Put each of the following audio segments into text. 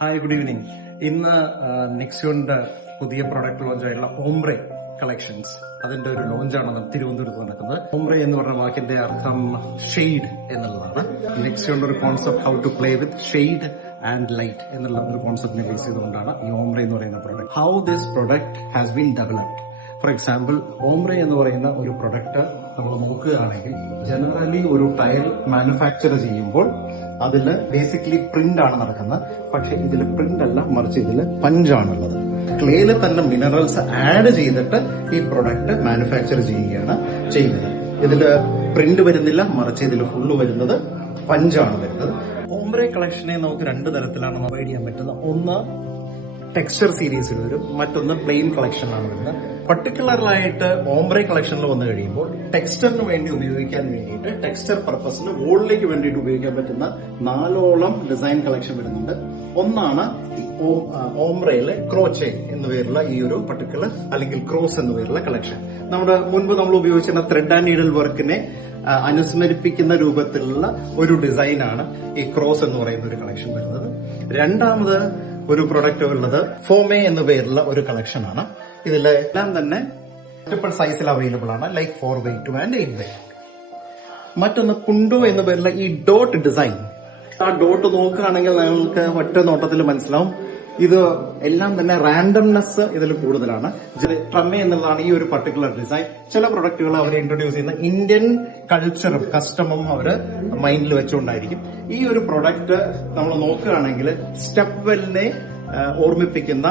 Hi, good evening. ഇന്ന് നെക്സ്യോണിന്റെ പുതിയ product launch ആയിട്ടുള്ള ഓംബ്രെ കളക്ഷൻസ് അതിന്റെ ഒരു ലോഞ്ചാണ് തിരുവനന്തപുരത്ത് നടക്കുന്നത്. ഓംബ്രെ എന്ന് പറഞ്ഞ വാക്കിന്റെ അർത്ഥം ഷെയ്ഡ് എന്നുള്ളതാണ്. നെക്സ്യോണിന്റെ ഒരു concept how to play with shade and light എന്നുള്ള ഒരു കോൺസെപ്റ്റിനെ ബേസ് ചെയ്തുകൊണ്ടാണ് ഈ ഓംബ്രെ എന്ന് പറയുന്ന പ്രോഡക്റ്റ്. How this product has been developed. For example, ombre എന്ന് പറയുന്ന ഒരു പ്രൊഡക്റ്റ് നമ്മൾ നോക്കുകയാണെങ്കിൽ ജനറലി ഒരു ടൈൽ മാനുഫാക്ചർ ചെയ്യുമ്പോൾ അതിൽ ബേസിക്കലി പ്രിന്റ് ആണ് നടക്കുന്നത്. പക്ഷെ ഇതിൽ പ്രിന്റ് അല്ല, മറിച്ച് ഇതിൽ പഞ്ചാണുള്ളത്. ക്ലേയിൽ തന്നെ മിനറൽസ് ആഡ് ചെയ്തിട്ട് ഈ പ്രൊഡക്റ്റ് മാനുഫാക്ചർ ചെയ്യുകയാണ് ചെയ്യുന്നത്. ഇതിൽ പ്രിന്റ് വരുന്നില്ല, മറിച്ച് ഇതിൽ ഫുള്ള് വരുന്നത് പഞ്ചാണ് വരുന്നത്. ഓംബ്രെ കളക്ഷനെ നമുക്ക് രണ്ട് തരത്തിലാണ് പ്രൊവൈഡ് ചെയ്യാൻ പറ്റുന്നത്. ഒന്ന് ടെക്സ്ചർ സീരീസിൽ വരും, മറ്റൊന്ന് പ്ലെയിൻ കളക്ഷനിലാണ് വരുന്നത്. പർട്ടിക്കുലറായിട്ട് ഓംബ്രെ കളക്ഷനിൽ വന്നു കഴിയുമ്പോൾ ടെക്സ്ചറിന് വേണ്ടി ഉപയോഗിക്കാൻ വേണ്ടിയിട്ട് ടെക്സ്ചർ പർപ്പസിന് വോളിലേക്ക് വേണ്ടിയിട്ട് ഉപയോഗിക്കാൻ പറ്റുന്ന 4ഓളം ഡിസൈൻ കളക്ഷൻ വരുന്നുണ്ട്. ഒന്നാണ് ഓംബ്രയിലെ ക്രോച്ചെ എന്ന് പേരുള്ള ഈ ഒരു പർട്ടിക്കുലർ അല്ലെങ്കിൽ ക്രോസ് എന്ന് പേരുള്ള കളക്ഷൻ. നമ്മുടെ മുൻപ് നമ്മൾ ഉപയോഗിച്ചിരുന്ന ത്രെഡ് ആൻഡ് നീഡിൽ വർക്കിനെ അനുസ്മരിപ്പിക്കുന്ന രൂപത്തിലുള്ള ഒരു ഡിസൈനാണ് ഈ ക്രോസ് എന്ന് പറയുന്ന ഒരു കളക്ഷൻ വരുന്നത്. രണ്ടാമത് ഒരു പ്രൊഡക്റ്റ് ഉള്ളത് ഫോമേ എന്ന പേരുള്ള ഒരു കളക്ഷൻ ആണ്. ഇതിലെല്ലാം തന്നെ മൾട്ടിപ്പിൾ സൈസിൽ അവൈലബിൾ ആണ്, ലൈക്ക് 4x2 and 8x2. മറ്റൊന്ന് പുണ്ടോ എന്ന പേരുള്ള ഈ ഡോട്ട് ഡിസൈൻ. ആ ഡോട്ട് നോക്കുകയാണെങ്കിൽ നിങ്ങൾക്ക് ഒറ്റ നോട്ടത്തിൽ മനസ്സിലാവും ഇത് എല്ലാം തന്നെ റാൻഡംനെസ് ഇതിൽ കൂടുതലാണ്. ട്രമ്മേ എന്നുള്ളതാണ് ഈ ഒരു പർട്ടിക്കുലർ ഡിസൈൻ. ചില പ്രൊഡക്റ്റുകൾ അവർ ഇൻട്രൊഡ്യൂസ് ചെയ്യുന്ന ഇന്ത്യൻ കൾച്ചറും കസ്റ്റമും അവർ മൈൻഡിൽ വെച്ചുകൊണ്ടായിരിക്കും. ഈ ഒരു പ്രൊഡക്റ്റ് നമ്മൾ നോക്കുകയാണെങ്കിൽ സ്റ്റെപ്പ് വെല്ലിനെ ഓർമ്മിപ്പിക്കുന്ന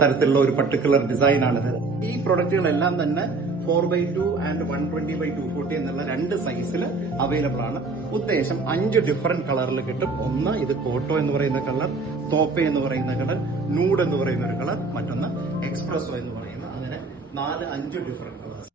തരത്തിലുള്ള ഒരു പർട്ടിക്കുലർ ഡിസൈനാണിത്. ഈ പ്രൊഡക്റ്റുകളെല്ലാം തന്നെ 4x2 and 120x240 എന്നുള്ള രണ്ട് സൈസിൽ അവൈലബിൾ ആണ്. ഉദ്ദേശം 5 ഡിഫറെന്റ് കളറിൽ കിട്ടും. ഒന്ന് ഇത് കോട്ടോ എന്ന് പറയുന്ന കളർ, തോപ്പെ എന്ന് പറയുന്ന കളർ, നൂഡ് എന്ന് പറയുന്ന ഒരു കളർ, മറ്റൊന്ന് എക്സ്പ്രസോ എന്ന് പറയുന്ന, അങ്ങനെ 4-5 ഡിഫറെന്റ് കളേഴ്സ്.